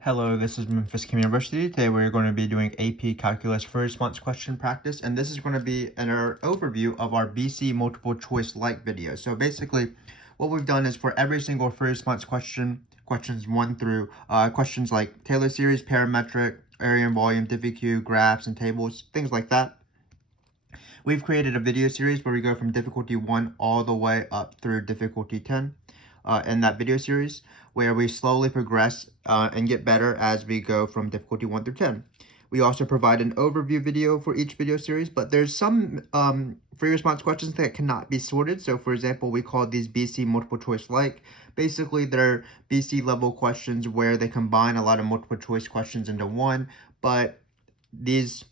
Hello, this is Memphis University. Today we're going to be doing AP Calculus free response question practice, and this is going to be an overview of our BC multiple choice like video. So basically, what we've done is for every single free response question, questions 1 through questions like Taylor series, parametric, area and volume, diffie-q, graphs and tables, things like that. We've created a video series where we go from difficulty 1 all the way up through difficulty 10 in that video series, where we slowly progress and get better as we go from difficulty 1 through 10. We also provide an overview video for each video series, but there's some free response questions that cannot be sorted. So for example, we call these BC multiple choice like. Basically, they're BC level questions where they combine a lot of multiple choice questions into one, but these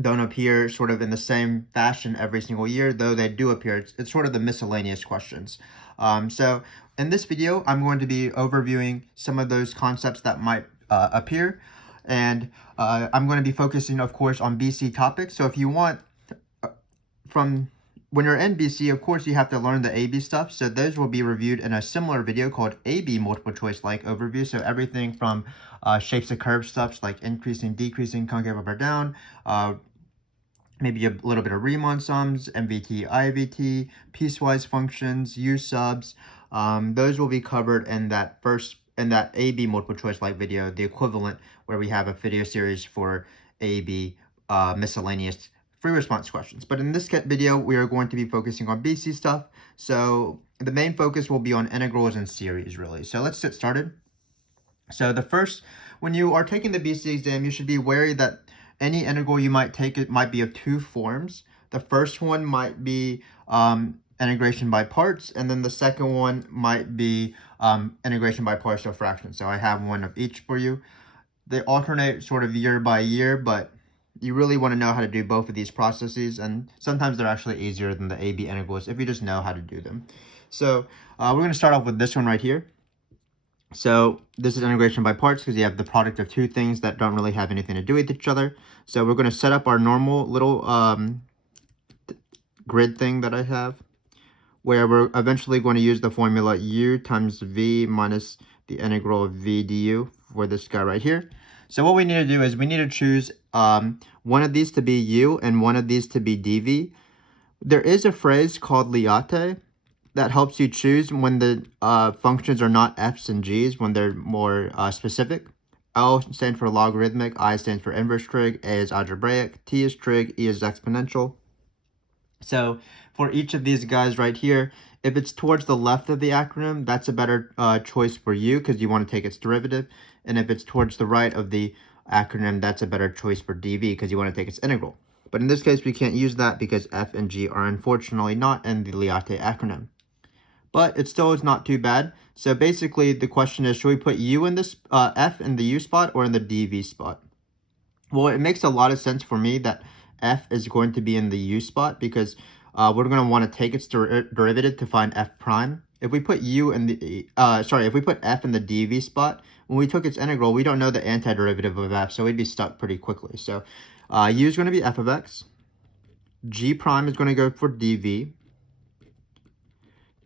don't appear sort of in the same fashion every single year, though they do appear. It's sort of the miscellaneous questions. So in this video, I'm going to be overviewing some of those concepts that might appear, and I'm going to be focusing, of course, on BC topics. So if you want, from when you're in BC, of course, you have to learn the AB stuff. So those will be reviewed in a similar video called AB multiple choice like overview. So everything from shapes of curve stuff like increasing, decreasing, concave up or down, maybe a little bit of Riemann sums, MVT, IVT, piecewise functions, U subs. Those will be covered in that AB multiple choice like video, the equivalent where we have a video series for AB miscellaneous free response questions. But in this video, we are going to be focusing on BC stuff. So the main focus will be on integrals and series, really. So let's get started. So when you are taking the BC exam, you should be wary that any integral you might take, it might be of two forms. The first one might be integration by parts, and then the second one might be integration by partial fractions. So I have one of each for you. They alternate sort of year by year, but you really want to know how to do both of these processes, and sometimes they're actually easier than the AB integrals if you just know how to do them. So we're going to start off with this one right here. So this is integration by parts because you have the product of two things that don't really have anything to do with each other. So we're going to set up our normal little grid thing that I have, where we're eventually going to use the formula u times v minus the integral of v du for this guy right here. So what we need to do is we need to choose one of these to be u and one of these to be dv. There is a phrase called liate that helps you choose when the functions are not f's and g's, when they're more specific. L stands for logarithmic, I stands for inverse trig, A is algebraic, T is trig, E is exponential. So for each of these guys right here, if it's towards the left of the acronym, that's a better choice for you because you want to take its derivative. And if it's towards the right of the acronym, that's a better choice for dv because you want to take its integral. But in this case, we can't use that because f and g are unfortunately not in the Liate acronym. But it still is not too bad. So basically, the question is, should we put u in this f in the u spot or in the dv spot? Well, it makes a lot of sense for me that f is going to be in the u spot because we're going to want to take its derivative to find f prime. If we put u in the if we put f in the dv spot, when we took its integral, we don't know the antiderivative of f, so we'd be stuck pretty quickly. So u is going to be f of x. G prime is going to go for dv.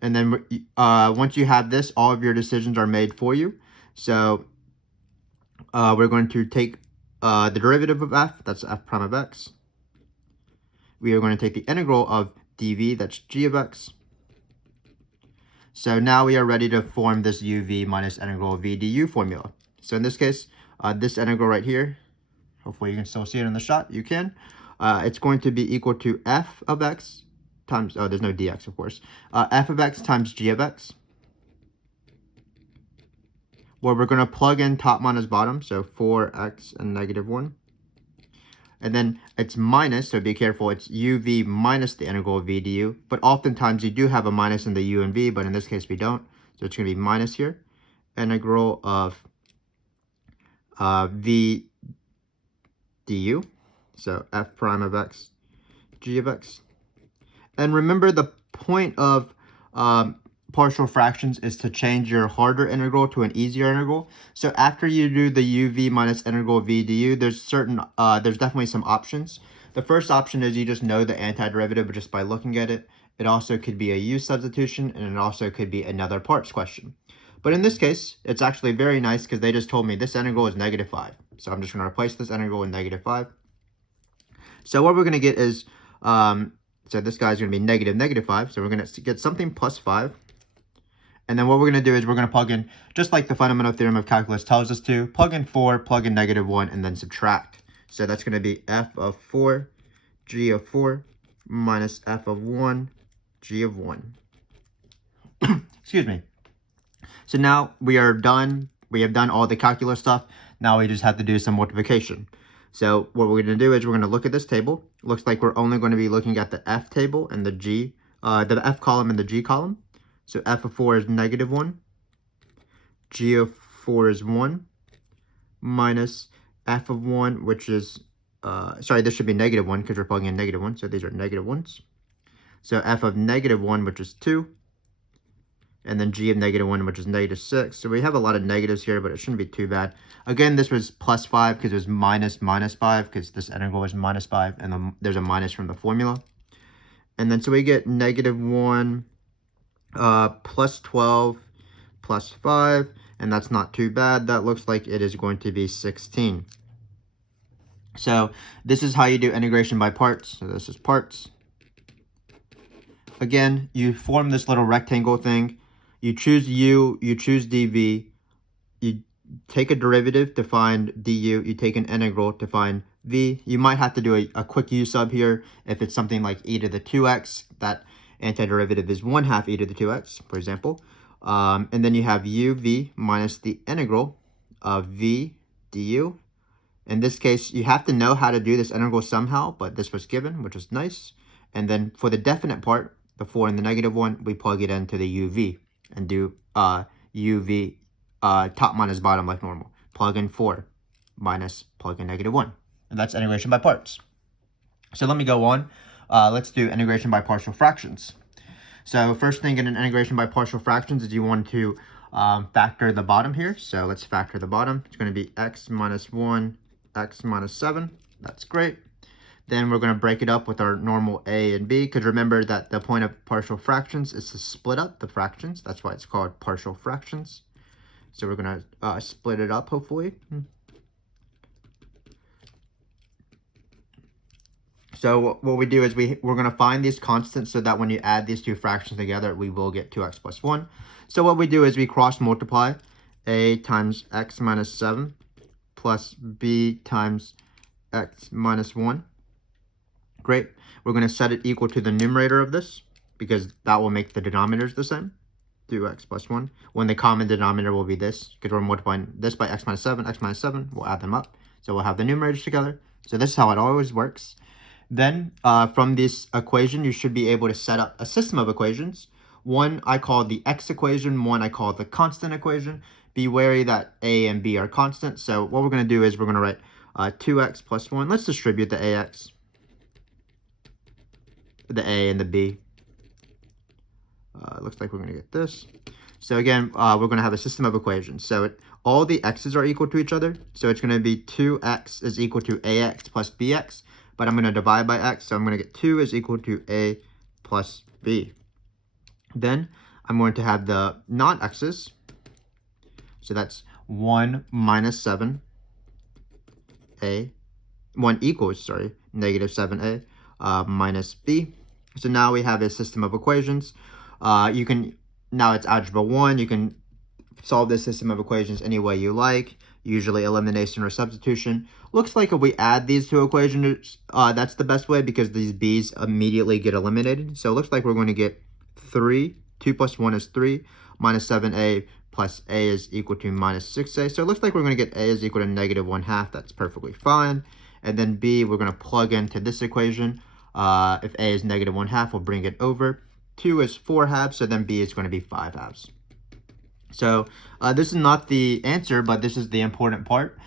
And then once you have this, all of your decisions are made for you. So we're going to take the derivative of f, that's f prime of x. We are going to take the integral of dv, that's g of x. So now we are ready to form this uv minus integral of v du formula. So in this case, this integral right here, hopefully you can still see it in the shot, you can. It's going to be equal to f of x times, there's no dx, of course, f of x times g of x, where we're going to plug in top minus bottom, so 4x and negative 1. And then it's minus, so be careful, it's uv minus the integral of v du, but oftentimes you do have a minus in the u and v, but in this case we don't, so it's going to be minus here, integral of v du, so f prime of x, g of x. And remember, the point of partial fractions is to change your harder integral to an easier integral. So after you do the uv minus integral of v du, there's definitely some options. The first option is you just know the antiderivative just by looking at it. It also could be a u substitution, and it also could be another parts question. But in this case, it's actually very nice because they just told me this integral is -5. So I'm just going to replace this integral with -5. So what we're going to get is, so this guy's going to be -5. So we're going to get something plus 5. And then what we're going to do is we're going to plug in, just like the fundamental theorem of calculus tells us to, plug in 4, plug in -1, and then subtract. So that's going to be f of 4, g of 4, minus f of 1, g of 1. Excuse me. So now we are done. We have done all the calculus stuff. Now we just have to do some multiplication. So what we're going to do is we're going to look at this table. Looks like we're only going to be looking at the F table and the F column and the G column. So f of 4 is -1. G of 4 is 1. Minus f of 1, which is, sorry, this should be -1 because we're plugging in -1. So these are -1s. So f of -1, which is 2. And then g of -1, which is -6. So we have a lot of negatives here, but it shouldn't be too bad. Again, this was plus 5 because it was -5 because this integral is -5, and then there's a minus from the formula. And then so we get -1 plus 12 plus 5, and that's not too bad. That looks like it is going to be 16. So this is how you do integration by parts. So this is parts. Again, you form this little rectangle thing. You choose u, you choose dv, you take a derivative to find du, you take an integral to find v. You might have to do a quick u sub here if it's something like e to the 2x. That antiderivative is 1/2 e to the 2x, for example. And then you have uv minus the integral of v du. In this case, you have to know how to do this integral somehow, but this was given, which is nice. And then for the definite part, the 4 and the -1, we plug it into the uv and do uv top minus bottom like normal. Plug in 4 minus plug in -1. And that's integration by parts. So let me go on. Let's do integration by partial fractions. So first thing in an integration by partial fractions is you want to factor the bottom here. So let's factor the bottom. It's going to be x minus 1, x minus 7. That's great. Then we're going to break it up with our normal a and b, because remember that the point of partial fractions is to split up the fractions. That's why it's called partial fractions. So we're going to split it up, hopefully. So what we do is we're going to find these constants so that when you add these two fractions together, we will get 2x plus 1. So what we do is we cross multiply a times x minus 7 plus b times x minus 1. Great. We're going to set it equal to the numerator of this because that will make the denominators the same. 2x plus 1. When the common denominator will be this, because we're multiplying this by x minus 7, we'll add them up. So we'll have the numerators together. So this is how it always works. Then from this equation, you should be able to set up a system of equations. One I call the x equation, one I call the constant equation. Be wary that a and b are constant. So what we're going to do is we're going to write 2x plus 1. Let's distribute the ax, the a and the b. Looks like we're going to get this. So again, we're going to have a system of equations. So all the x's are equal to each other. So it's going to be 2x is equal to ax plus bx. But I'm going to divide by x. So I'm going to get 2 is equal to a plus b. Then I'm going to have the non-x's. So that's 1 minus 7a. 1 equals, sorry, negative 7a minus b. So now we have a system of equations. Now it's algebra 1. You can solve this system of equations any way you like. Usually elimination or substitution. Looks like if we add these two equations, that's the best way because these b's immediately get eliminated. So it looks like we're going to get 3. 2 plus 1 is 3. Minus 7a plus a is equal to minus 6a. So it looks like we're going to get a is equal to negative 1/2. That's perfectly fine. And then b, we're going to plug into this equation. If a is negative 1/2, we'll bring it over. 2 is 4/2, so then b is going to be 5/2. So this is not the answer, but this is the important part.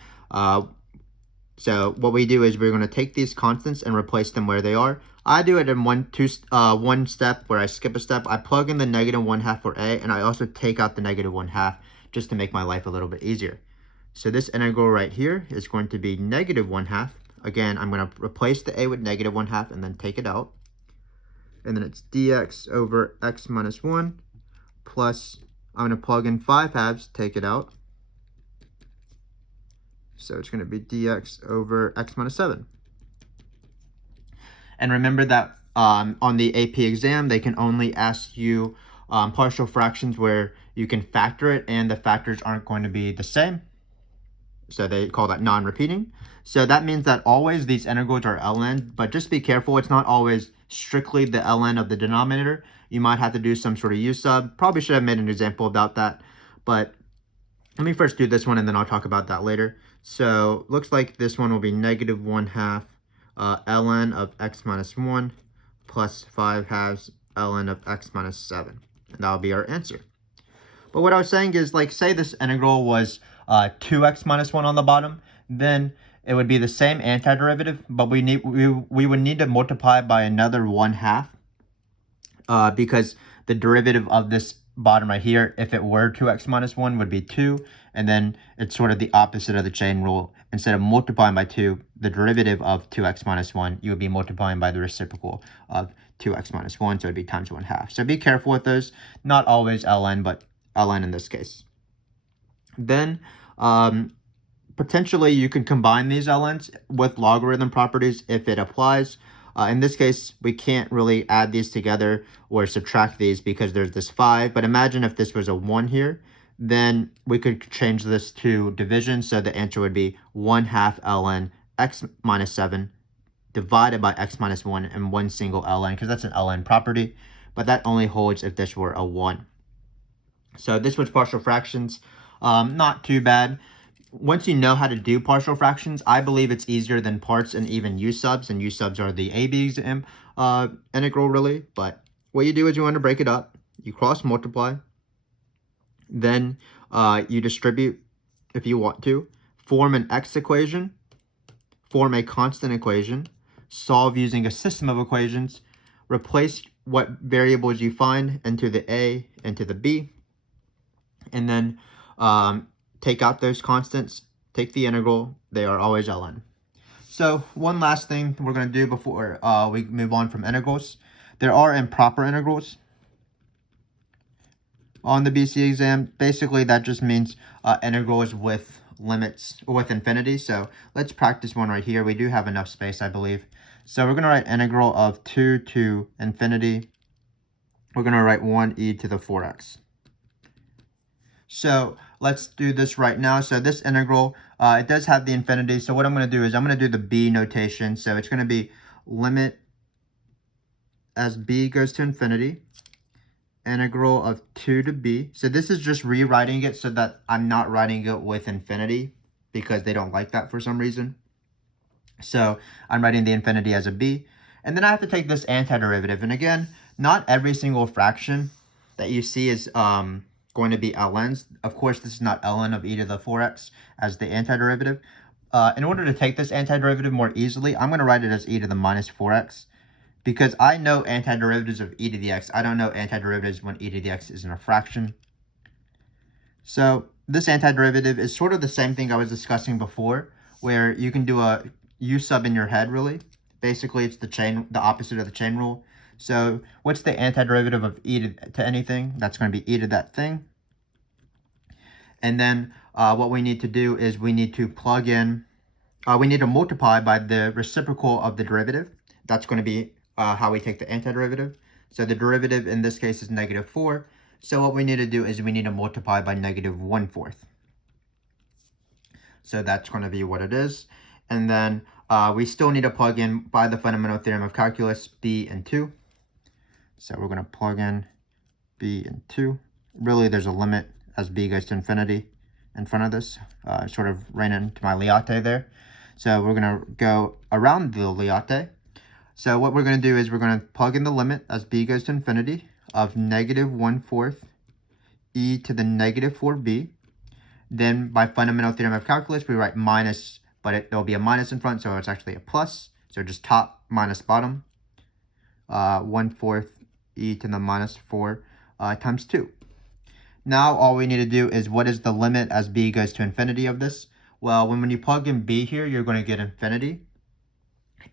So what we do is we're going to take these constants and replace them where they are. I do it in one step where I skip a step. I plug in the negative 1/2 for a, and I also take out the negative 1/2 just to make my life a little bit easier. So this integral right here is going to be negative 1/2. Again, I'm going to replace the a with negative 1/2 and then take it out. And then it's dx over x minus 1 plus I'm going to plug in 5 halves, take it out. So it's going to be dx over x minus 7. And remember that on the AP exam, they can only ask you partial fractions where you can factor it and the factors aren't going to be the same. So they call that non-repeating. So that means that always these integrals are ln, but just be careful. It's not always strictly the ln of the denominator. You might have to do some sort of u sub. Probably should have made an example about that. But let me first do this one and then I'll talk about that later. So looks like this one will be negative 1/2 ln of x minus 1 plus 5 halves ln of x minus 7. And that'll be our answer. But what I was saying is, like, say this integral was 2x minus 1 on the bottom, then it would be the same antiderivative, but we would need to multiply by another 1/2 because the derivative of this bottom right here, if it were 2x minus 1, would be 2, and then it's sort of the opposite of the chain rule. Instead of multiplying by 2, the derivative of 2x minus 1, you would be multiplying by the reciprocal of 2x minus 1, so it would be times 1/2. So be careful with those. Not always ln, but ln in this case. Then potentially you can combine these ln's with logarithm properties if it applies. In this case, we can't really add these together or subtract these because there's this 5. But imagine if this was a 1 here, then we could change this to division. So the answer would be 1/2 ln x minus 7 divided by x minus 1 and one single ln, because that's an ln property. But that only holds if this were a 1. So this was partial fractions. Not too bad. Once you know how to do partial fractions, I believe it's easier than parts and even u subs. And u subs are the AB exam integral, really. But what you do is you want to break it up. You cross multiply. Then you distribute if you want to. Form an x equation. Form a constant equation. Solve using a system of equations. Replace what variables you find into the A, into the B. And then take out those constants, take the integral. They are always ln. So one last thing we're going to do before we move on from integrals. There are improper integrals on the BC exam. Basically, that just means integrals with limits, or with infinity. So let's practice one right here. We do have enough space, I believe. So we're going to write integral of 2 to infinity. We're going to write 1e to the 4x. So let's do this right now. So this integral, it does have the infinity. So what I'm going to do is I'm going to do the b notation. So it's going to be limit as b goes to infinity, integral of 2 to b. So this is just rewriting it so that I'm not writing it with infinity because they don't like that for some reason. So I'm writing the infinity as a b. And then I have to take this antiderivative. And again, not every single fraction that you see is going to be ln's. Of course, this is not ln of e to the 4x as the antiderivative. In order to take this antiderivative more easily, I'm going to write it as e to the minus 4x because I know antiderivatives of e to the x. I don't know antiderivatives when e to the x is in a fraction. So this antiderivative is sort of the same thing I was discussing before, where you can do a u sub in your head, really. Basically, it's the opposite of the chain rule. So what's the antiderivative of e to anything? That's going to be e to that thing. And then what we need to do is we need to plug in, we need to multiply by the reciprocal of the derivative. That's going to be how we take the antiderivative. So the derivative in this case is negative 4. So what we need to do is we need to multiply by negative 1/4. So that's going to be what it is. And then we still need to plug in by the fundamental theorem of calculus b and 2. So we're going to plug in b and 2. Really, there's a limit as b goes to infinity in front of this. Sort of ran into my liate there. So we're going to go around the liate. So what we're going to do is we're going to plug in the limit as b goes to infinity of negative 1/4 e to the negative 4b. Then by fundamental theorem of calculus, we write minus, but there'll be a minus in front, so it's actually a plus. So just top minus bottom. 1/4 e to the minus 4 times 2. Now all we need to do is what is the limit as b goes to infinity of this? Well, when you plug in b here, you're going to get infinity.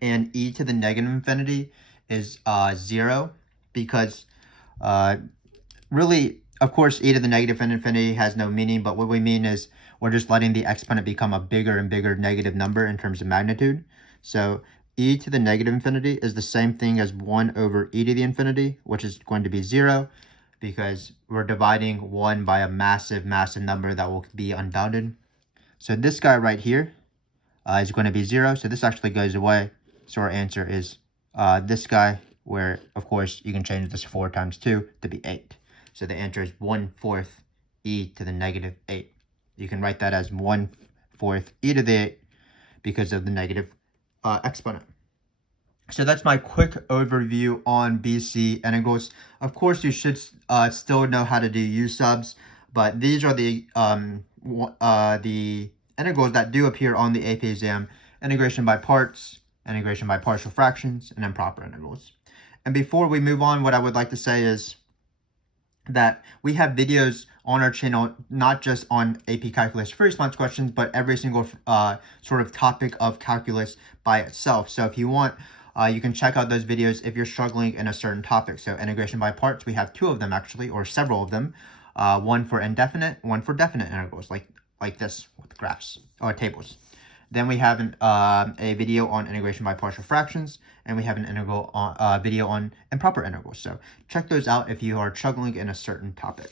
And e to the negative infinity is 0 because really Of course, e to the negative infinity has no meaning, but what we mean is we're just letting the exponent become a bigger and bigger negative number in terms of magnitude. So e to the negative infinity is the same thing as 1 over e to the infinity, which is going to be 0, because we're dividing 1 by a massive, massive number that will be unbounded. So this guy right here is going to be 0, so this actually goes away. So our answer is this guy, where, of course, you can change this 4 times 2 to be 8. So the answer is 1/4 e to the negative 8. You can write that as 1/4 e to the 8 because of the negative exponent. So that's my quick overview on BC integrals. Of course, you should still know how to do U subs, but these are the integrals that do appear on the AP exam: integration by parts, integration by partial fractions, and improper integrals. And before we move on, what I would like to say is that we have videos on our channel, not just on AP Calculus first response questions, but every single sort of topic of calculus by itself. So if you want, you can check out those videos if you're struggling in a certain topic. So integration by parts, we have 2 of them actually, or several of them. One for indefinite, one for definite integrals, like this with graphs or tables. Then we have a video on integration by partial fractions, and we have an integral video on improper integrals. So check those out if you are struggling in a certain topic.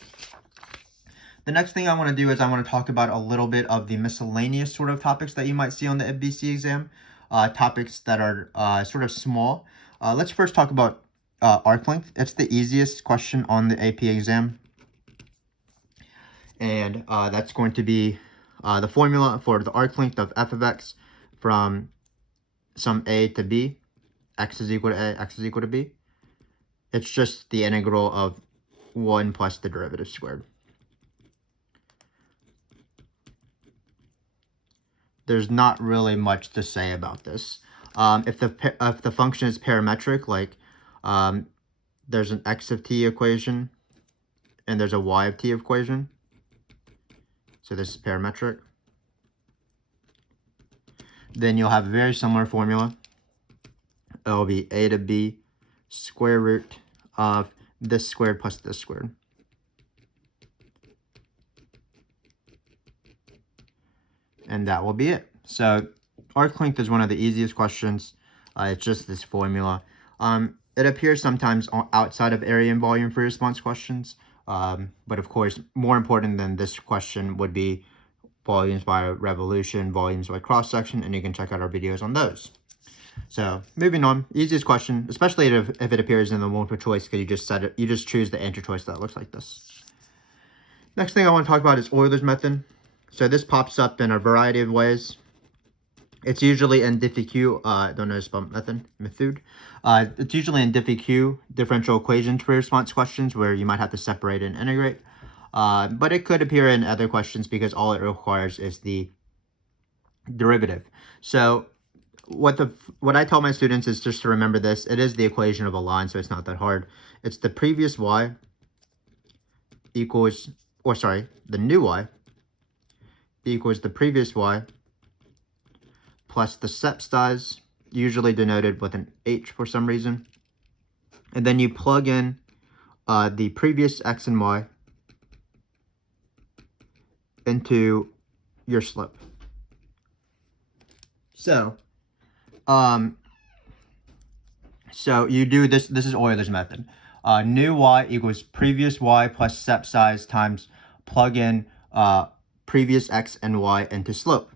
The next thing I want to do is I want to talk about a little bit of the miscellaneous sort of topics that you might see on the BC exam, topics that are sort of small. Let's first talk about arc length. It's the easiest question on the AP exam, and that's going to be the formula for the arc length of f of x from some a to b. X is equal to a, x is equal to b. It's just the integral of 1 plus the derivative squared. There's not really much to say about this. If the function is parametric, like there's an x of t equation and there's a y of t equation, so this is parametric, then you'll have a very similar formula. It'll be a to b square root of this squared plus this squared. And that will be it. So arc length is one of the easiest questions. It's just this formula. It appears sometimes outside of area and volume free response questions. But of course, more important than this question would be volumes by revolution, volumes by cross-section, and you can check out our videos on those. So moving on, easiest question, especially if it appears in the multiple choice, because you just choose the answer choice that looks like this. Next thing I want to talk about is Euler's method. So this pops up in a variety of ways. It's usually in diffie-q, don't know spell method. It's usually in diffie-q, differential equations for response questions, where you might have to separate and integrate. But it could appear in other questions because all it requires is the derivative. So what I tell my students is just to remember this. It is the equation of a line, so it's not that hard. It's the previous y equals, or sorry, the new y equals the previous y plus the step size, usually denoted with an h for some reason. And then you plug in the previous x and y into your slope. So you do this. This is Euler's method. New y equals previous y plus step size times plug in previous x and y into slope.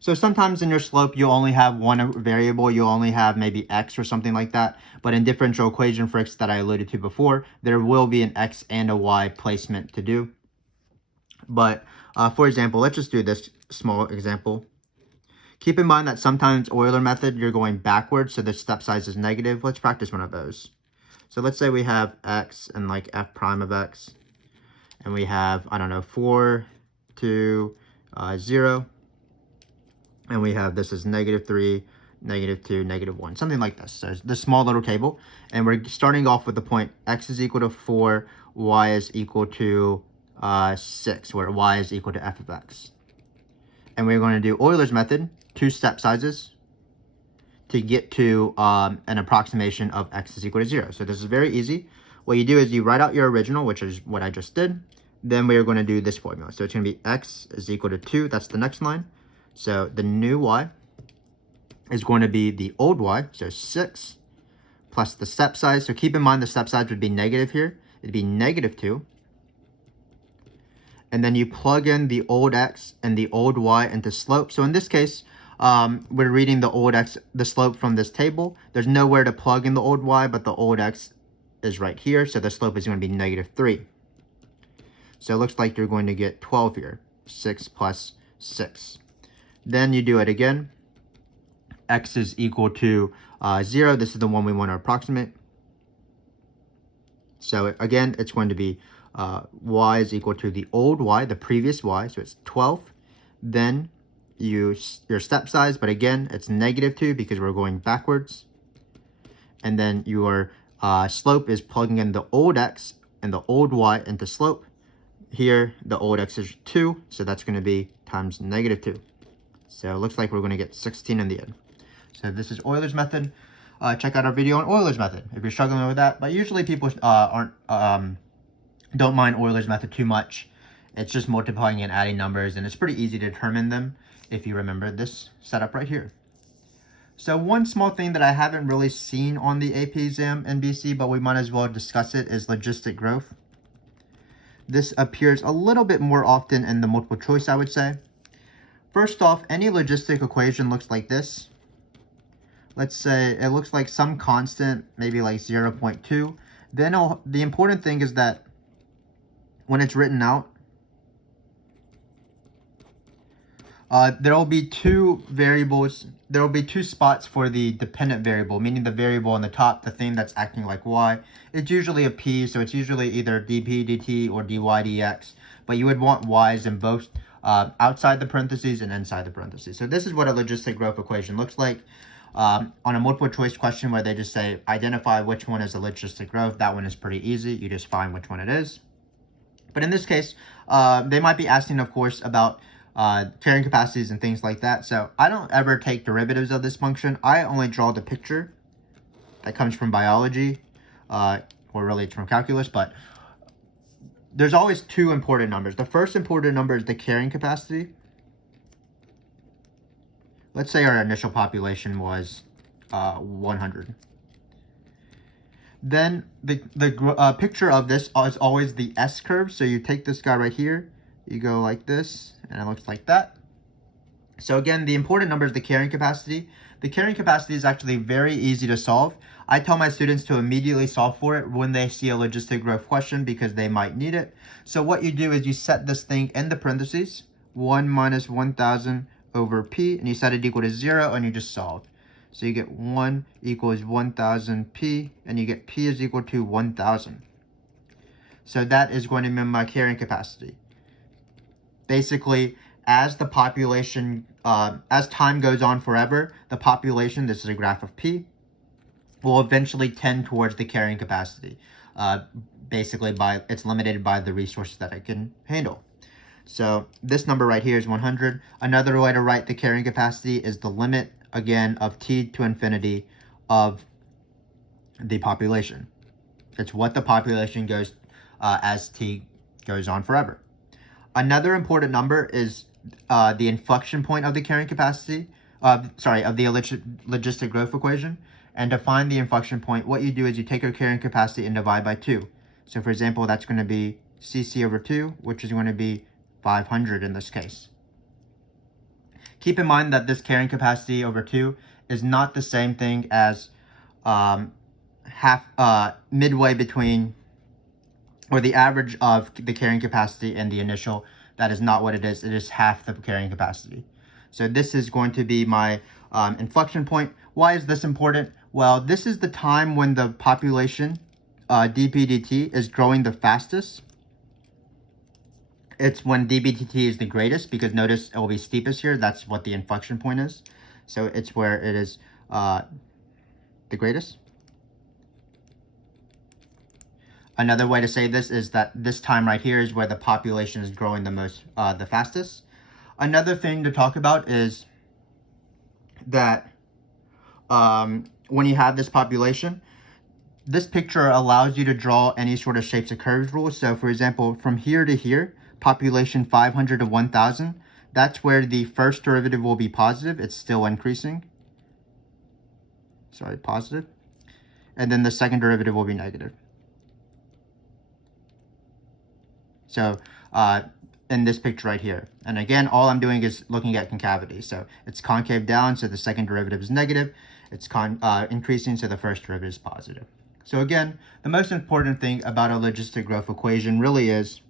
So sometimes in your slope, you only have one variable. You only have maybe x or something like that. But in differential equation for x that I alluded to before, there will be an x and a y placement to do. But for example, let's just do this small example. Keep in mind that sometimes Euler method, you're going backwards, so the step size is negative. Let's practice one of those. So let's say we have x and like f prime of x. And we have, I don't know, 4, 2, 0. And we have this is -3, -2, -1, something like this. So it's this small little table. And we're starting off with the point x is equal to 4, y is equal to 6, where y is equal to f of x. And we're going to do Euler's method, 2 step sizes, to get to an approximation of x is equal to 0. So this is very easy. what you do is you write out your original, which is what I just did. Then we are going to do this formula. So it's going to be x is equal to 2. That's the next line. So the new y is going to be the old y, so 6, plus the step size. So keep in mind the step size would be negative here. It'd be negative 2. And then you plug in the old x and the old y into slope. So in this case, we're reading the old x, the slope from this table. There's nowhere to plug in the old y, but the old x is right here. So the slope is going to be negative 3. So it looks like you're going to get 12 here, 6 plus 6. Then you do it again. X is equal to 0. This is the one we want to approximate. So again, it's going to be y is equal to the old y, the previous y, so it's 12. Then your step size, but again, it's negative 2 because we're going backwards. And then your slope is plugging in the old x and the old y into slope. Here, the old x is 2, so that's going to be times negative 2. So it looks like we're going to get 16 in the end. So this is Euler's method. Check out our video on Euler's method if you're struggling with that. But usually people don't mind Euler's method too much. It's just multiplying and adding numbers, and it's pretty easy to determine them if you remember this setup right here. So one small thing that I haven't really seen on the AP exam in BC, but we might as well discuss it, is logistic growth. This appears a little bit more often in the multiple choice, I would say. First off, any logistic equation looks like this. Let's say it looks like some constant, maybe like 0.2. Then the important thing is that when it's written out, there will be two variables. There will be two spots for the dependent variable, meaning the variable on the top, the thing that's acting like y. It's usually a p, so it's usually either dp dt or dy dx. But you would want y's in both outside the parentheses and inside the parentheses. So this is what a logistic growth equation looks like. On a multiple choice question where they just say identify which one is a logistic growth, that one is pretty easy. You just find which one it is. But in this case, they might be asking, of course, about carrying capacities and things like that. So I don't ever take derivatives of this function. I only draw the picture that comes from biology, or really it's from calculus. But there's always two important numbers. The first important number is the carrying capacity. Let's say our initial population was 100. Then the picture of this is always the S curve. So you take this guy right here, you go like this, and it looks like that. So again, the important number is the carrying capacity. The carrying capacity is actually very easy to solve. I tell my students to immediately solve for it when they see a logistic growth question because they might need it. So what you do is you set this thing in the parentheses, 1 minus 1,000 over p, and you set it equal to 0, and you just solve. So you get 1 equals 1,000 p, and you get p is equal to 1,000. So that is going to be my carrying capacity. Basically, as the population, as time goes on forever, the population, this is a graph of p, will eventually tend towards the carrying capacity. Basically, it's limited by the resources that it can handle. So this number right here is 100. Another way to write the carrying capacity is the limit, again, of t to infinity of the population. It's what the population goes as t goes on forever. Another important number is the inflection point of the carrying capacity, of the logistic growth equation. And to find the inflection point, what you do is you take your carrying capacity and divide by 2. So for example, that's going to be cc over 2, which is going to be 500 in this case. Keep in mind that this carrying capacity over 2 is not the same thing as midway between, or the average of the carrying capacity and the initial. That is not what it is. It is half the carrying capacity. So this is going to be my inflection point. Why is this important? Well, this is the time when the population, dp dt, is growing the fastest. It's when dp dt is the greatest, because notice it will be steepest here. That's what the inflection point is. So it's where it is the greatest. Another way to say this is that this time right here is where the population is growing the fastest. Another thing to talk about is that when you have this population, this picture allows you to draw any sort of shapes of curves rule. So for example, from here to here, population 500 to 1000, that's where the first derivative will be positive. It's still increasing. Sorry, positive. And then the second derivative will be negative. So in this picture right here. And again, all I'm doing is looking at concavity. So it's concave down, so the second derivative is negative. It's increasing, so the first derivative is positive. So again, the most important thing about a logistic growth equation really is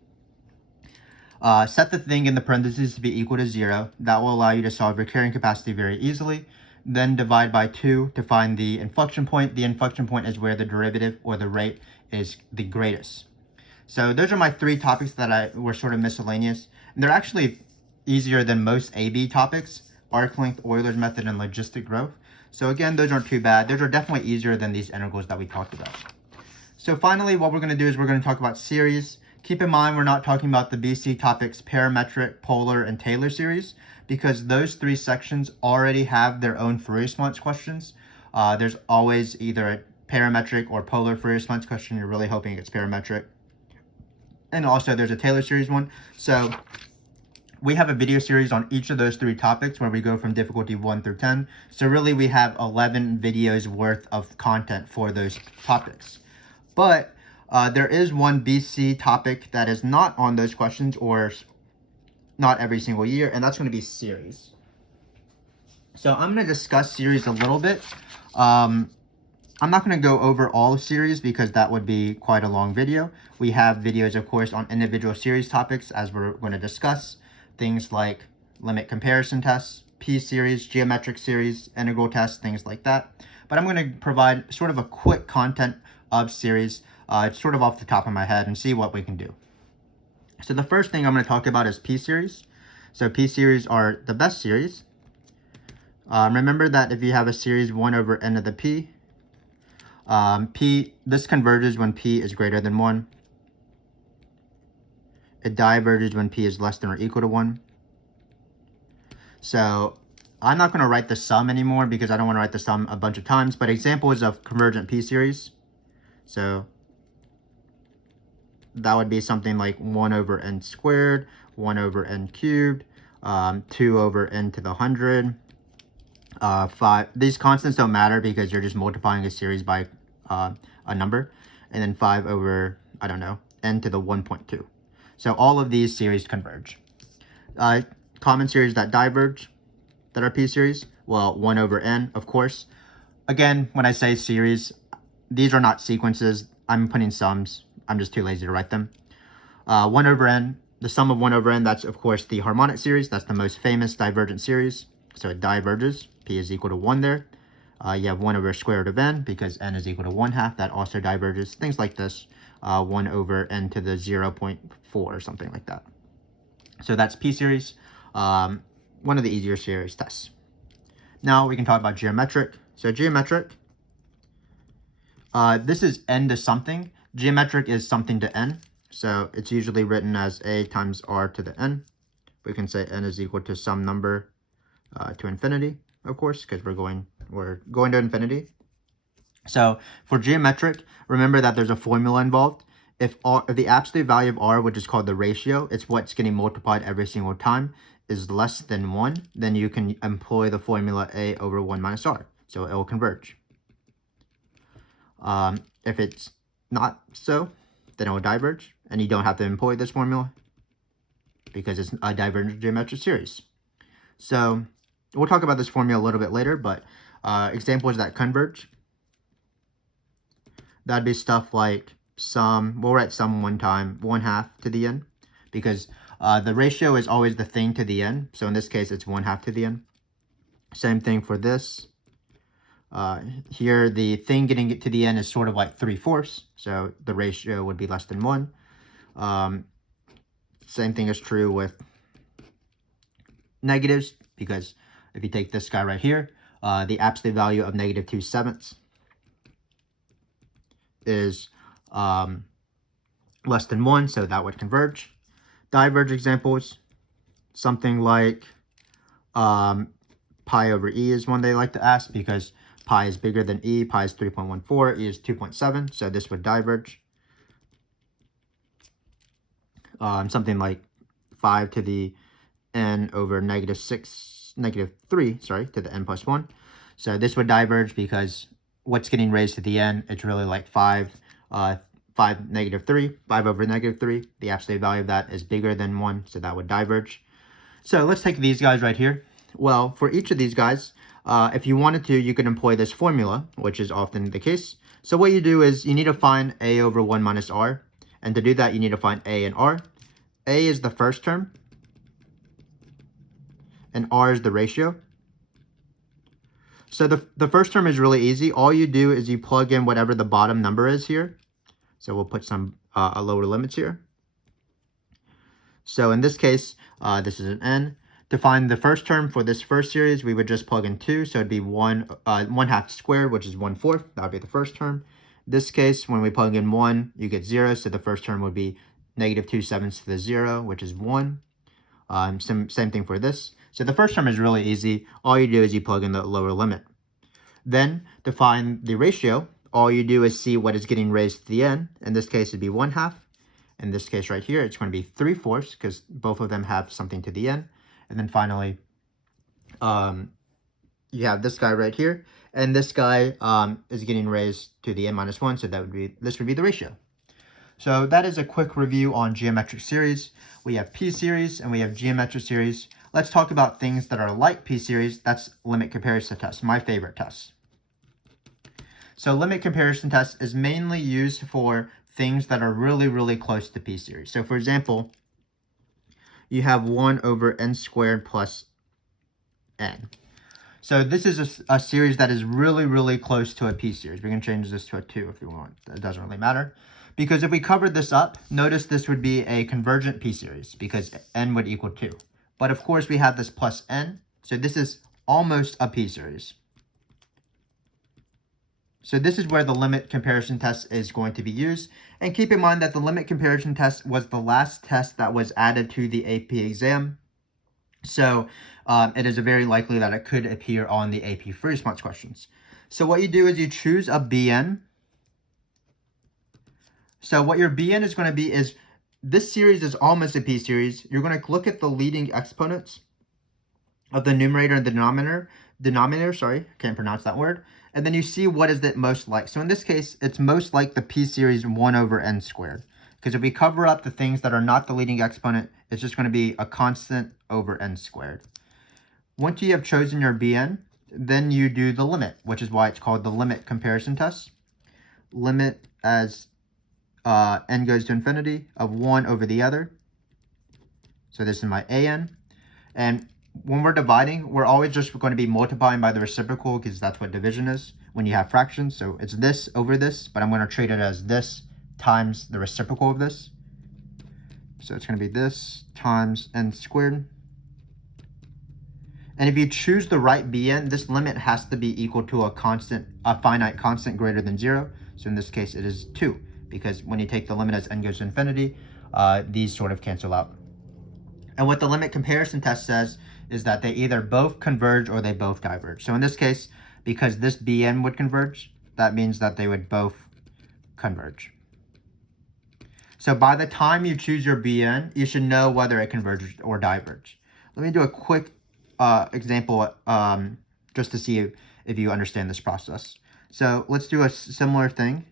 set the thing in the parentheses to be equal to 0. That will allow you to solve your carrying capacity very easily. Then divide by 2 to find the inflection point. The inflection point is where the derivative or the rate is the greatest. So those are my 3 topics that were sort of miscellaneous. And they're actually easier than most AB topics: arc length, Euler's method, and logistic growth. So again, those aren't too bad. Those are definitely easier than these integrals that we talked about. So finally, what we're going to do is we're going to talk about series. Keep in mind, we're not talking about the BC topics parametric, polar, and Taylor series, because those 3 sections already have their own Fourier response questions. There's always either a parametric or polar Fourier response question. You're really hoping it's parametric. And also there's a Taylor series one. So we have a video series on each of those 3 topics where we go from difficulty 1 through 10. So really we have 11 videos worth of content for those topics. But there is one BC topic that is not on those questions, or not every single year, and that's going to be series. So I'm going to discuss series a little bit. I'm not going to go over all of series because that would be quite a long video. We have videos, of course, on individual series topics, as we're going to discuss. Things like limit comparison tests, P-series, geometric series, integral tests, things like that. But I'm going to provide sort of a quick content of series, sort of off the top of my head, and see what we can do. So the first thing I'm going to talk about is P-series. So P-series are the best series. Remember that if you have a series 1 over n to the P, this converges when P is greater than 1. It diverges when P is less than or equal to 1. So I'm not going to write the sum anymore because I don't want to write the sum a bunch of times, but examples of convergent P-series. So that would be something like 1 over n squared, 1 over n cubed, 2 over n to the 100, 5. These constants don't matter because you're just multiplying a series by a number, and then 5 over, I don't know, n to the 1.2. So all of these series converge. Common series that diverge, that are P-series, well, 1 over n, of course. Again, when I say series, these are not sequences. I'm putting sums. I'm just too lazy to write them. 1 over n, the sum of 1 over n, that's, of course, the harmonic series. That's the most famous divergent series. So it diverges. P is equal to 1 there. You have 1 over square root of n, because n is equal to 1/2. That also diverges. Things like this. 1 over n to the 0.4 or something like that. So that's P-series. One of the easier series tests. Now we can talk about geometric. So geometric, this is n to something. Geometric is something to n. So it's usually written as a times r to the n. We can say n is equal to some number to infinity, of course, because we're going to infinity. So for geometric, remember that there's a formula involved. If the absolute value of r, which is called the ratio, it's what's getting multiplied every single time, is less than 1, then you can employ the formula a over 1 minus r. So it will converge. If it's not so, then it will diverge, and you don't have to employ this formula because it's a divergent geometric series. So we'll talk about this formula a little bit later, but examples that converge, that'd be stuff like sum. We'll write sum 1 time, 1/2 to the n, because the ratio is always the thing to the n. So in this case, it's 1/2 to the n. Same thing for this. Here, the thing getting it to the n is sort of like 3/4, so the ratio would be less than 1. Same thing is true with negatives, because if you take this guy right here, the absolute value of negative 2/7 is less than 1, so that would converge. Diverge examples, something like pi over e is one they like to ask, because pi is bigger than e, pi is 3.14, e is 2.7, so this would diverge. Something like 5 to the n over -3, sorry, to the n plus 1. So this would diverge because what's getting raised to the n, it's really like 5 over -3. The absolute value of that is bigger than 1, so that would diverge. So let's take these guys right here. Well, for each of these guys, if you wanted to, you could employ this formula, which is often the case. So what you do is you need to find a over 1 minus r. And to do that, you need to find a and r. A is the first term, and r is the ratio. So the first term is really easy. All you do is you plug in whatever the bottom number is here. So we'll put some lower limits here. So in this case, this is an n. To find the first term for this first series, we would just plug in 2. So it'd be 1/2 squared, which is 1/4. That would be the first term. This case, when we plug in 1, you get 0. So the first term would be -2/7 to the 0, which is 1. Same thing for this. So the first term is really easy. All you do is you plug in the lower limit. Then to find the ratio, all you do is see what is getting raised to the n. In this case, it'd be 1/2. In this case right here, it's going to be 3/4 because both of them have something to the n. And then finally, you have this guy right here, and this guy is getting raised to the n minus 1, so this would be the ratio. So that is a quick review on geometric series. We have p series and we have geometric series. Let's talk about things that are like p series. That's limit comparison test, my favorite test. So limit comparison test is mainly used for things that are really, really close to p series. So for example, you have 1 over n squared plus n. So this is a series that is really, really close to a p series. We can change this to a 2 if you want. It doesn't really matter. Because if we covered this up, notice this would be a convergent p series because n would equal 2. But of course, we have this plus n. So this is almost a p series. So this is where the limit comparison test is going to be used. And keep in mind that the limit comparison test was the last test that was added to the AP exam. So it is very likely that it could appear on the AP free response questions. So what you do is you choose a BN. So what your BN is going to be is, this series is almost a p series. You're going to look at the leading exponents of the numerator and the denominator, sorry, can't pronounce that word. And then you see what is it most like. So in this case, it's most like the p series 1 over n squared. Because if we cover up the things that are not the leading exponent, it's just going to be a constant over n squared. Once you have chosen your BN, then you do the limit, which is why it's called the limit comparison test. Limit as n goes to infinity of 1 over the other. So this is my an. And when we're dividing, we're always just going to be multiplying by the reciprocal because that's what division is when you have fractions. So it's this over this, but I'm going to treat it as this times the reciprocal of this. So it's going to be this times n squared. And if you choose the right BN, this limit has to be equal to a finite constant greater than 0. So in this case, it is 2, because when you take the limit as n goes to infinity, these sort of cancel out. And what the limit comparison test says is that they either both converge or they both diverge. So in this case, because this BN would converge, that means that they would both converge. So by the time you choose your BN, you should know whether it converges or diverges. Let me do a quick example just to see if you understand this process. So let's do a similar thing.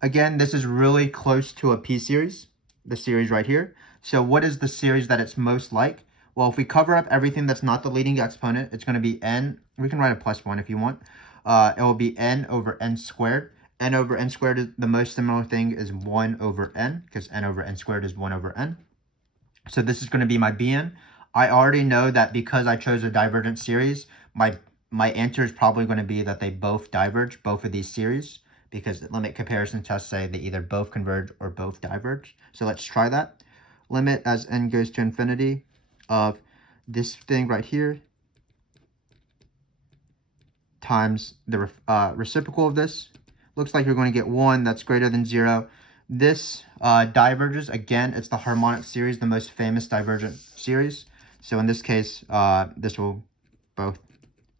Again, this is really close to a p series, the series right here. So what is the series that it's most like? Well, if we cover up everything that's not the leading exponent, it's going to be n. We can write a plus 1 if you want. It will be n over n squared. N over n squared, is the most similar thing is 1 over n, because n over n squared is 1 over n. So this is going to be my BN. I already know that because I chose a divergent series, my answer is probably going to be that they both diverge, both of these series, because limit comparison tests say they either both converge or both diverge. So let's try that. Limit as n goes to infinity of this thing right here times the reciprocal of this. Looks like you're going to get 1 that's greater than 0. This diverges. Again, it's the harmonic series, the most famous divergent series. So in this case, this will both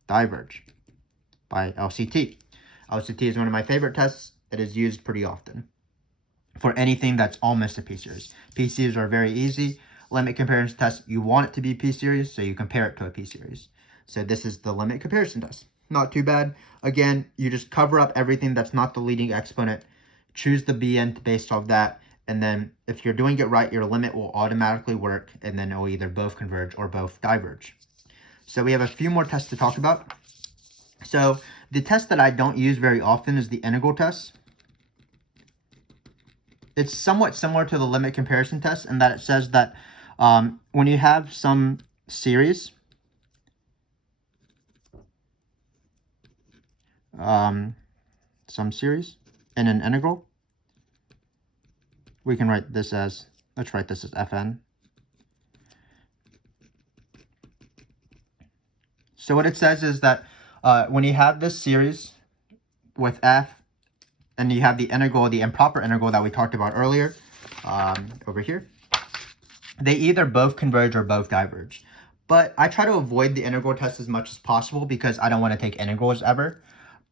diverge. by LCT. LCT is one of my favorite tests. It is used pretty often for anything that's almost a p-series. P-series are very easy. Limit comparison test, you want it to be p-series, so you compare it to a p-series. So this is the limit comparison test. Not too bad. Again, you just cover up everything that's not the leading exponent, choose the bn based off that, and then if you're doing it right, your limit will automatically work, and then it will either both converge or both diverge. So we have a few more tests to talk about. So the test that I don't use very often is the integral test. It's somewhat similar to the limit comparison test in that it says that when you have some series, in an integral, we can write this as, let's write this as Fn. So what it says is that when you have this series with f, and you have the integral, the improper integral that we talked about earlier, over here, they either both converge or both diverge. But I try to avoid the integral test as much as possible because I don't want to take integrals ever.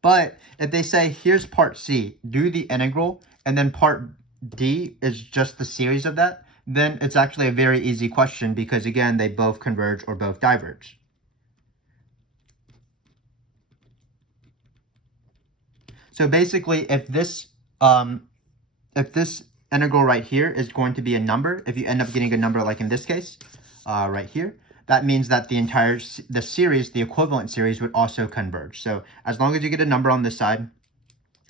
But if they say, here's part C, do the integral, and then part D is just the series of that, then it's actually a very easy question because, again, they both converge or both diverge. So basically, if this integral right here is going to be a number, if you end up getting a number like in this case, right here, that means that the series, the equivalent series, would also converge. So as long as you get a number on this side,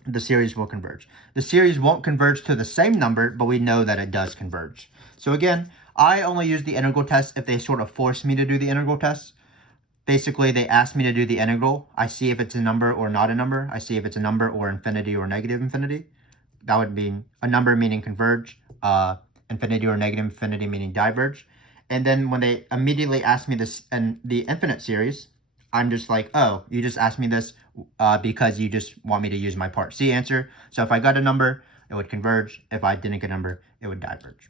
the series will converge. The series won't converge to the same number, but we know that it does converge. So again, I only use the integral test if they sort of force me to do the integral test. Basically, they ask me to do the integral. I see if it's a number or not a number. I see if it's a number or infinity or negative infinity. That would mean a number meaning converge, infinity or negative infinity meaning diverge. And then when they immediately ask me this and the infinite series, I'm just like, oh, you just asked me this because you just want me to use my part C answer. So if I got a number, it would converge. If I didn't get a number, it would diverge.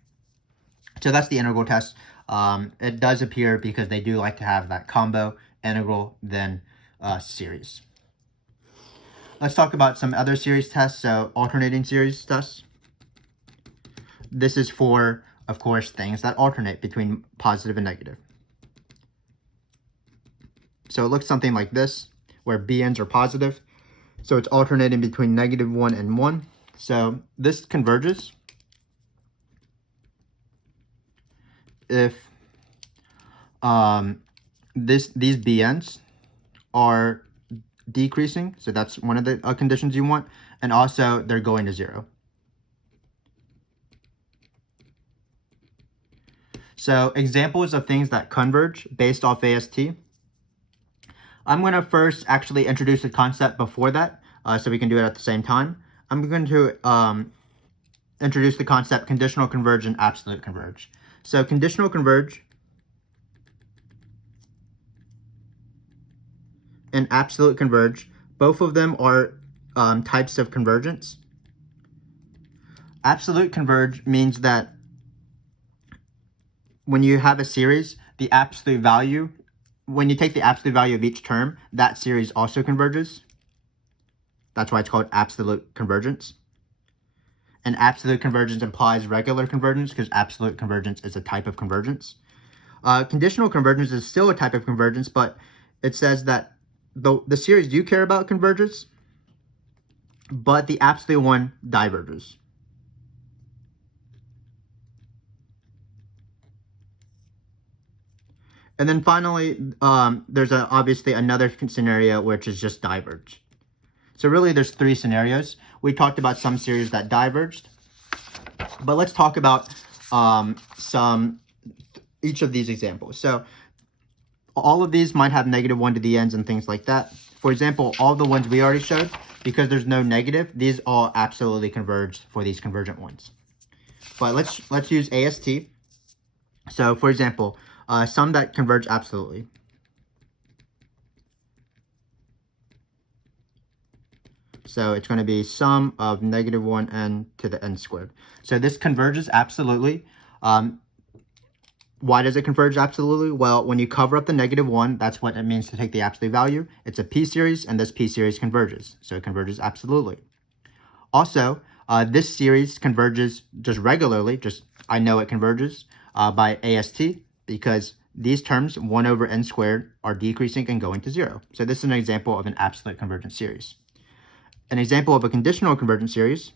So that's the integral test. It does appear because they do like to have that combo, integral, then series. Let's talk about some other series tests. So alternating series tests. This is for, of course, things that alternate between positive and negative. So it looks something like this, where bn's are positive. So it's alternating between -1 and 1. So this converges if these bn's are decreasing. So that's one of the conditions you want. And also they're going to 0. So examples of things that converge based off AST. I'm going to first actually introduce a concept before that, so we can do it at the same time. I'm going to introduce the concept conditional converge and absolute converge. So conditional converge and absolute converge, both of them are types of convergence. Absolute converge means that when you have a series, the absolute value, when you take the absolute value of each term, that series also converges. That's why it's called absolute convergence. And absolute convergence implies regular convergence because absolute convergence is a type of convergence. Conditional convergence is still a type of convergence, but it says that the series you care about converges, but the absolute one diverges. And then finally, there's obviously another scenario which is just diverge. So really there's 3 scenarios. We talked about some series that diverged, but let's talk about each of these examples. So all of these might have -1 to the ends and things like that. For example, all the ones we already showed, because there's no negative, these all absolutely converge for these convergent ones. But let's use AST. So for example, some that converge absolutely. So it's going to be sum of -1n to the n squared. So this converges absolutely. Why does it converge absolutely? Well, when you cover up the -1, that's what it means to take the absolute value. It's a p-series, and this p-series converges. So it converges absolutely. Also, this series converges just regularly, I know it converges by AST, because these terms, 1 over n squared, are decreasing and going to 0. So this is an example of an absolute convergent series. An example of a conditional convergent series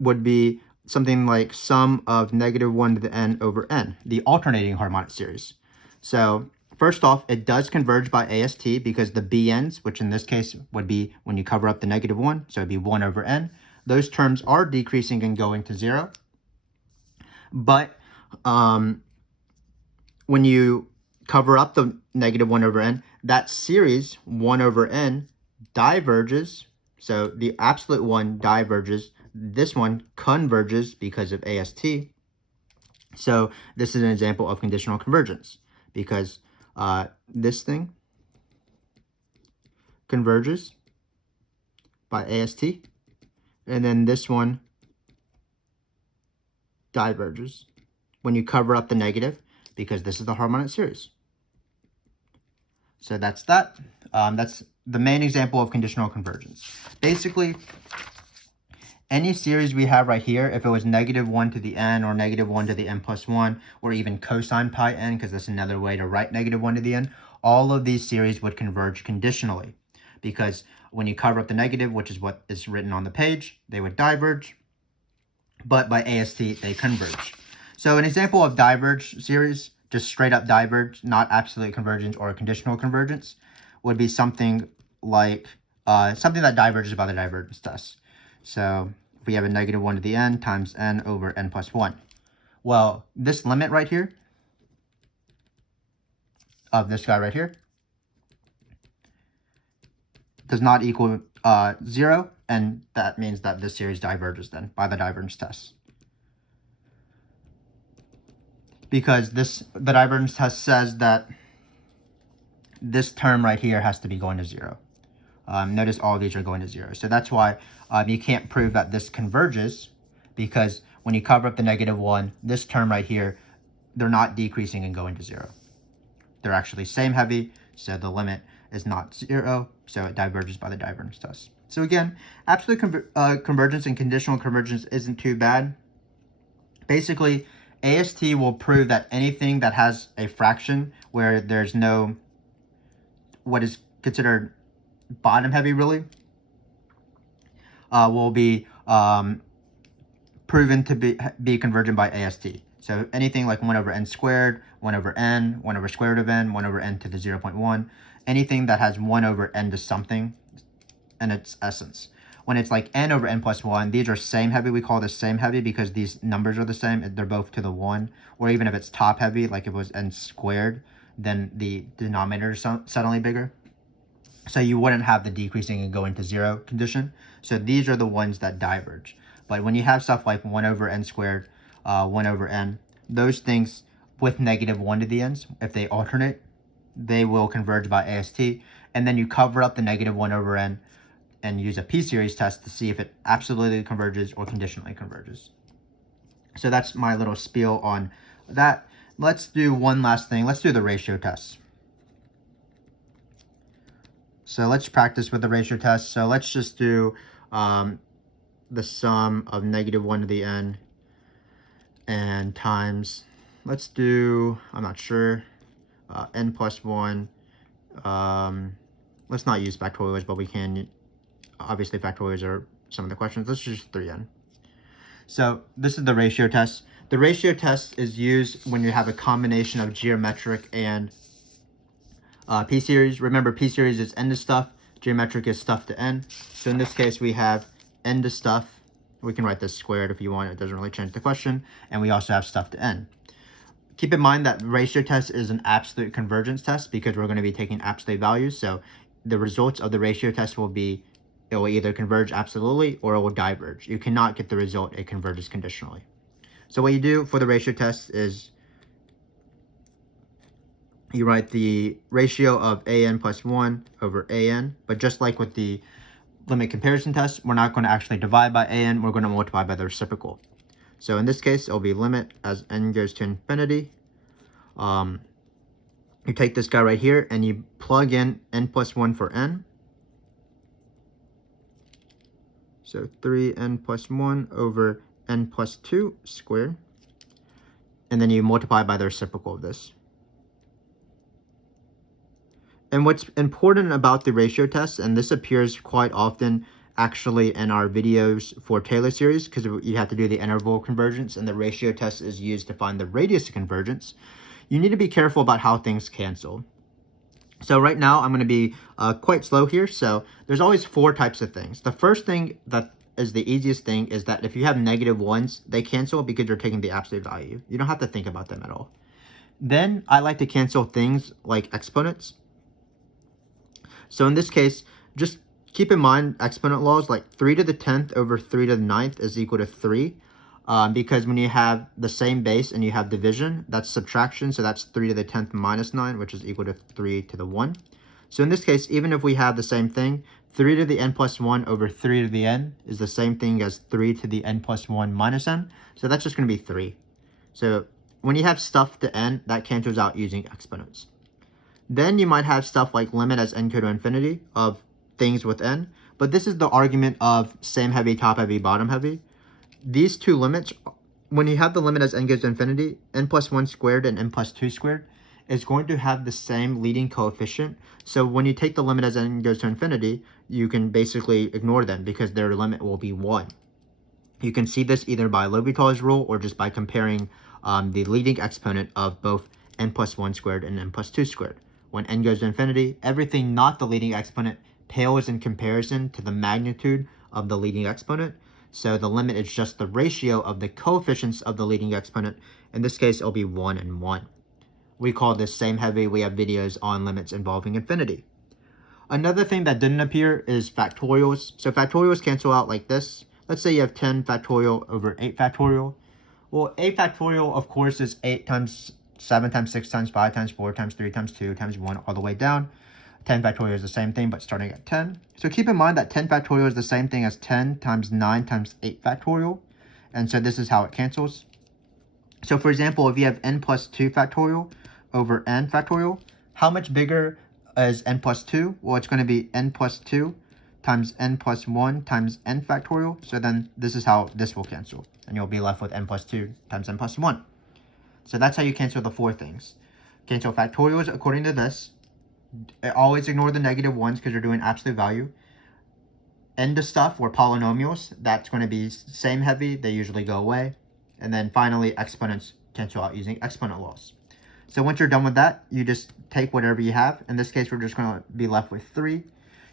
would be something like sum of -1 to the n over n, the alternating harmonic series. So first off, it does converge by AST because the bn's, which in this case would be when you cover up the -1, so it'd be 1 over n, those terms are decreasing and going to 0. But when you cover up the -1 over n, that series 1 over n diverges. So the absolute one diverges. This one converges because of AST. So this is an example of conditional convergence because this thing converges by AST, and then this one diverges when you cover up the negative because this is the harmonic series. So that's that. That's the main example of conditional convergence. Basically, any series we have right here, if it was -1 to the n or -1 to the n plus 1, or even cosine pi n, because that's another way to write -1 to the n, all of these series would converge conditionally. Because when you cover up the negative, which is what is written on the page, they would diverge. But by AST, they converge. So an example of diverge series, just straight up diverge, not absolute convergence or conditional convergence, would be something like something that diverges by the divergence test. So if we have a -1 to the n times n over n plus 1. Well, this limit right here of this guy right here does not equal 0, and that means that this series diverges then by the divergence test. Because the divergence test says that this term right here has to be going to 0. Notice all of these are going to 0. So that's why you can't prove that this converges, because when you cover up the -1, this term right here, they're not decreasing and going to 0. They're actually same heavy, so the limit is not 0, so it diverges by the divergence test. So again, absolute convergence and conditional convergence isn't too bad. Basically, AST will prove that anything that has a fraction where there's no what is considered bottom heavy really will be proven to be convergent by AST. So anything like 1 over n squared, 1 over n, 1 over square root of n, 1 over n to the 0.1, anything that has 1 over n to something in its essence. When it's like n over n plus 1, these are same heavy. We call this same heavy because these numbers are the same. They're both to the 1. Or even if it's top heavy, like if it was n squared, then the denominator is suddenly bigger. So you wouldn't have the decreasing and going to 0 condition. So these are the ones that diverge. But when you have stuff like 1 over n squared, 1 over n, those things with -1 to the n's, if they alternate, they will converge by AST. And then you cover up the -1 over n and use a p-series test to see if it absolutely converges or conditionally converges. So that's my little spiel on that. Let's do one last thing. Let's do the ratio test. So let's practice with the ratio test. So let's just do the sum of -1 to the n and times, let's do, I'm not sure, n plus 1. Let's not use factorials, but we can, obviously factorials are some of the questions. Let's just 3n. So this is the ratio test. The ratio test is used when you have a combination of geometric and p-series. Remember, p-series is n to stuff, geometric is stuff to n. So in this case, we have n to stuff. We can write this squared if you want. It doesn't really change the question. And we also have stuff to n. Keep in mind that ratio test is an absolute convergence test because we're going to be taking absolute values. So the results of the ratio test will be, it will either converge absolutely or it will diverge. You cannot get the result it converges conditionally. So what you do for the ratio test is you write the ratio of an plus 1 over an, but just like with the limit comparison test, we're not going to actually divide by an, we're going to multiply by the reciprocal. So in this case, it'll be limit as n goes to infinity. You take this guy right here and you plug in n plus 1 for n. So 3n plus 1 over n plus 2 squared. And then you multiply by the reciprocal of this. And what's important about the ratio test, and this appears quite often actually in our videos for Taylor series, because you have to do the interval convergence and the ratio test is used to find the radius of convergence, you need to be careful about how things cancel. So right now I'm going to be quite slow here. So there's always 4 types of things. The first thing that is the easiest thing is that if you have negative ones, they cancel because you're taking the absolute value. You don't have to think about them at all. Then I like to cancel things like exponents. So in this case, just keep in mind exponent laws, like 3 to the 10th over 3 to the 9th is equal to 3. Because when you have the same base and you have division, that's subtraction. So that's 3 to the 10th minus 9, which is equal to 3 to the 1. So in this case, even if we have the same thing, 3 to the n plus 1 over 3 to the n is the same thing as 3 to the n plus 1 minus n. So that's just going to be 3. So when you have stuff to n, that cancels out using exponents. Then you might have stuff like limit as n go to infinity of things with n. But this is the argument of same heavy, top heavy, bottom heavy. These two limits, when you have the limit as n goes to infinity, n plus 1 squared and n plus 2 squared is going to have the same leading coefficient. So when you take the limit as n goes to infinity, you can basically ignore them because their limit will be 1. You can see this either by L'Hopital's rule or just by comparing the leading exponent of both n plus 1 squared and n plus 2 squared. When n goes to infinity, everything not the leading exponent pales in comparison to the magnitude of the leading exponent. So the limit is just the ratio of the coefficients of the leading exponent. In this case, it'll be 1 and 1. We call this same heavy. We have videos on limits involving infinity. Another thing that didn't appear is factorials. So factorials cancel out like this. Let's say you have 10 factorial over 8 factorial. Well, 8 factorial, of course, is 8 times 7 times 6 times 5 times 4 times 3 times 2 times 1 all the way down. 10 factorial is the same thing, but starting at 10. So keep in mind that 10 factorial is the same thing as 10 times 9 times 8 factorial. And so this is how it cancels. So for example, if you have n plus 2 factorial over n factorial, how much bigger is n plus 2? Well, it's going to be n plus 2 times n plus 1 times n factorial. So then this is how this will cancel. And you'll be left with n plus 2 times n plus 1. So that's how you cancel the 4 things. Cancel factorials according to this. Always ignore the negative ones because you're doing absolute value. End of stuff or polynomials, that's going to be same heavy. They usually go away. And then finally, exponents cancel out using exponent laws. So once you're done with that, you just take whatever you have. In this case, we're just going to be left with 3.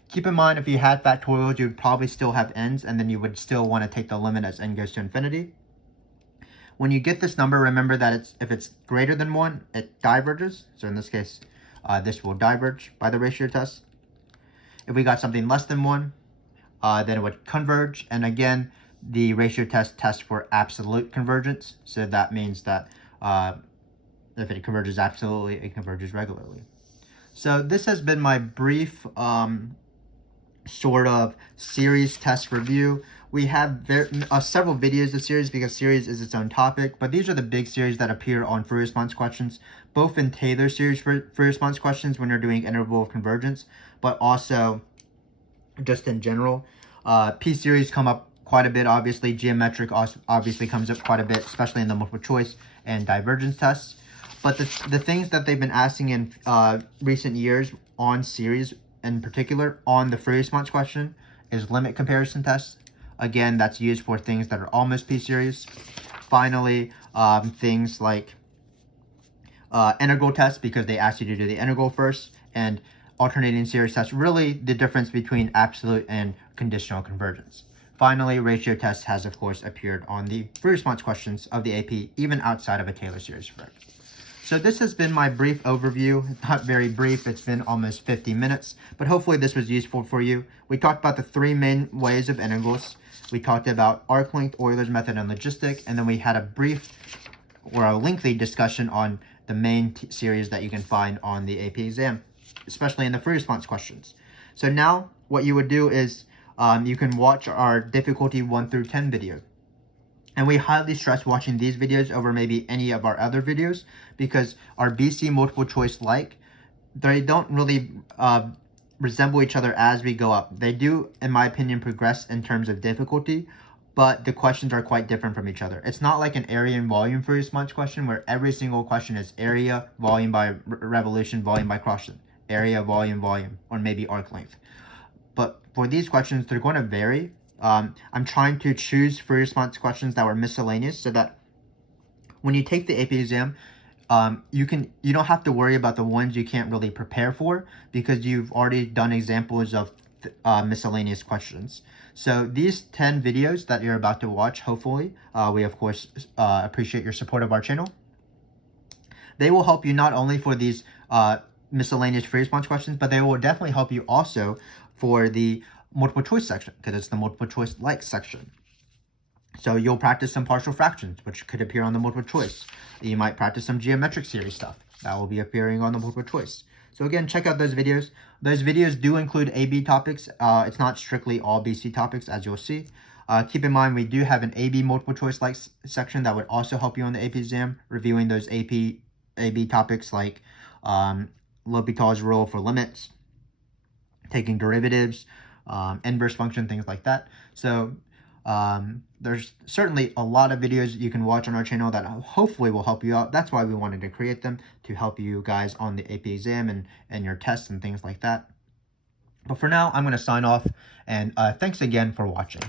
Keep in mind, if you had factorials, you would probably still have n's, and then you would still want to take the limit as n goes to infinity. When you get this number, remember that if it's greater than 1, it diverges. So in this case, this will diverge by the ratio test. If we got something less than 1, then it would converge. And again, the ratio test tests for absolute convergence. So that means that if it converges absolutely, it converges regularly. So this has been my brief sort of series test review. We have several videos of series because series is its own topic, but these are the big series that appear on free response questions, both in Taylor series free response questions when you're doing interval of convergence, but also just in general. P series come up quite a bit, obviously. Geometric obviously comes up quite a bit, especially in the multiple choice and divergence tests. But the things that they've been asking in recent years on series, in particular on the free response question, is limit comparison tests. Again, that's used for things that are almost P-series. Finally, things like integral tests, because they ask you to do the integral first, and alternating series tests, really the difference between absolute and conditional convergence. Finally, ratio test has, of course, appeared on the free response questions of the AP, even outside of a Taylor series spread. So this has been my brief overview. Not very brief, it's been almost 50 minutes, but hopefully this was useful for you. We talked about the 3 main ways of integrals. We talked about arc length, Euler's method, and logistic, and then we had a brief or a lengthy discussion on the main series that you can find on the AP exam, especially in the free response questions. So now what you would do is you can watch our difficulty 1 through 10 video. And we highly stress watching these videos over maybe any of our other videos, because our BC multiple choice they don't really resemble each other as we go up. They do, in my opinion, progress in terms of difficulty, but the questions are quite different from each other. It's not like an area and volume for response question where every single question is area, volume by revolution, volume by cross-section, area, volume, volume, or maybe arc length. But for these questions, they're going to vary. I'm trying to choose free response questions that were miscellaneous so that when you take the AP exam, you don't have to worry about the ones you can't really prepare for, because you've already done examples of miscellaneous questions. So these 10 videos that you're about to watch, hopefully, we of course appreciate your support of our channel. They will help you not only for these miscellaneous free response questions, but they will definitely help you also for the multiple choice section, because it's the multiple choice like section. So you'll practice some partial fractions, which could appear on the multiple choice. You might practice some geometric series stuff that will be appearing on the multiple choice. So again, check out those videos. Those videos do include AB topics. It's not strictly all BC topics, as you'll see. Keep in mind, we do have an AB multiple choice like section that would also help you on the AP exam, reviewing those AB topics like L'Hopital's rule for limits, taking derivatives, inverse function, things like that. So there's certainly a lot of videos you can watch on our channel that hopefully will help you out. That's why we wanted to create them, to help you guys on the AP exam and your tests and things like that. But for now, I'm going to sign off, and thanks again for watching.